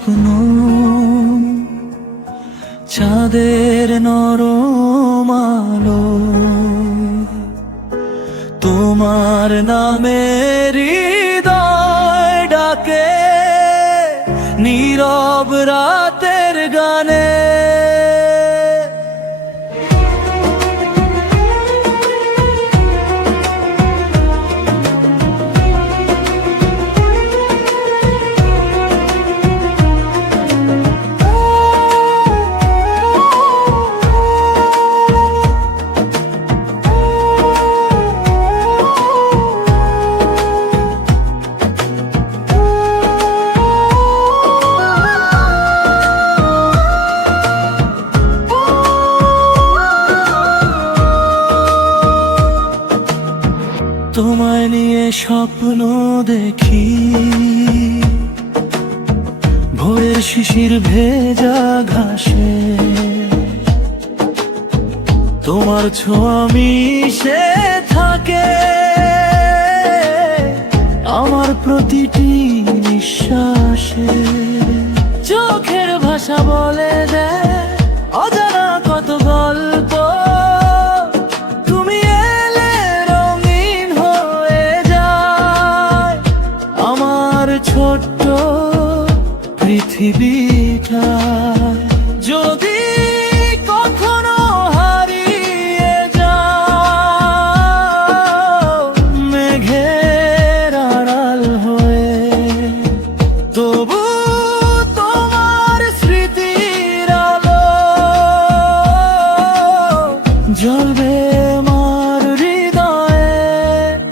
স্বপ্ন, চাঁদের নরম আলো, তোমার নামে হৃদয় ডাকে নীরব রাতের গানে। তোমায় নিয়ে স্বপ্ন দেখি, ভোরের শিশির ভেজা ঘাসে তোমার ছোঁয়া মিশে থাকে আমার প্রতিটি নিঃশ্বাসে। চোখের ভাষা বলে দেয় অজানা কত গল্প, ছোট্ট পৃথিবীটা যদি কখনো হারিয়ে যাও মেঘের আড়াল হয়ে, তবু তোমার স্মৃতির আলো জ্বলবে আমার হৃদয়ে।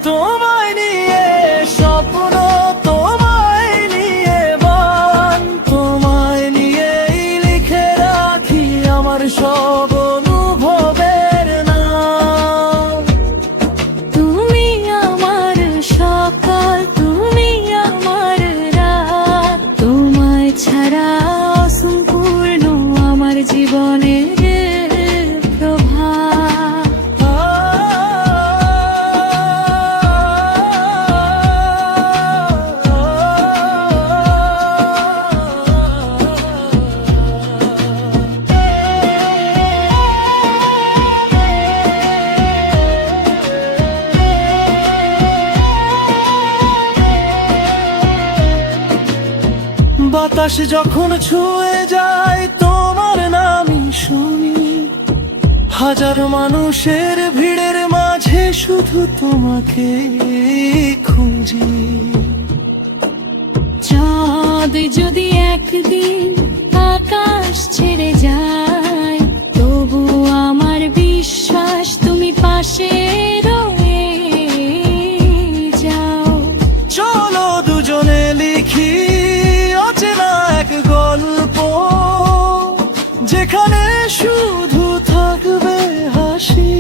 তোমায় নিয়ে স্বপ্ন, সব অনুভবের নাম। তুমি আমার সকাল, তুমি আমার রাত, তোমায় ছাড়া অসম্পূর্ণ আমার জীবনের প্রভা। বাতাস যখন ছুঁয়ে যায় তোমার নামই শুনি, হাজার মানুষের ভিড়ের মাঝে শুধু তোমাকে খুঁজি। চাঁদ যদি একদিন আকাশ ছেড়ে যায়, তবু আমার বিশ্বাস তুমি পাশে রয়ে যাও। চলো দুজনে লিখি অচেনা এক গল্প, যেখানে শুধু থাকবে হাসি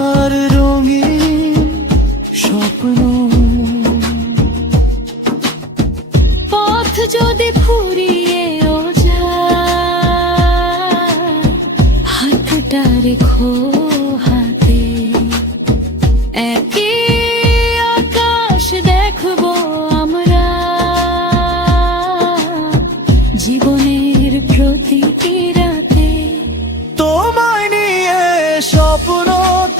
আর রঙিন স্বপ্ন। পথ যদি ফুরিয়েও যায়, হাতটা রেখো হাতে, একই আকাশ দেখবো আমরা জীবনের প্রতিটি রাতে। তোমায় নিয়ে স্বপ্ন,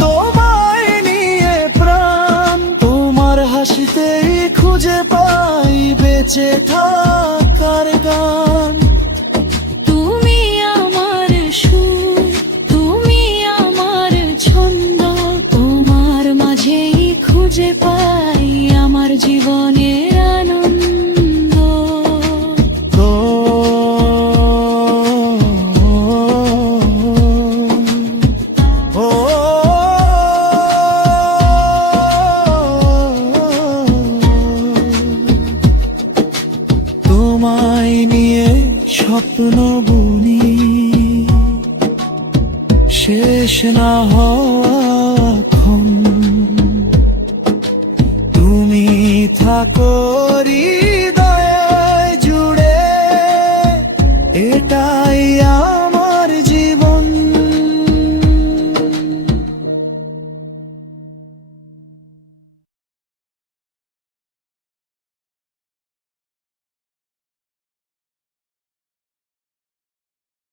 তোমায় নিয়ে প্রাণ, তোমার হাসিতেই খুঁজে পাই বেঁচে থাকার গান। তুমি আমার সুর, তুমি আমার ছন্দ, তোমার মাঝেই খুঁজে পাই আমার জীবনের আনন্দ। তোমায় নিয়ে স্বপ্ন বুনি, শেষ না হওয়াক্ষণ তুমি থাকো হৃদয় জুড়ে, এটাই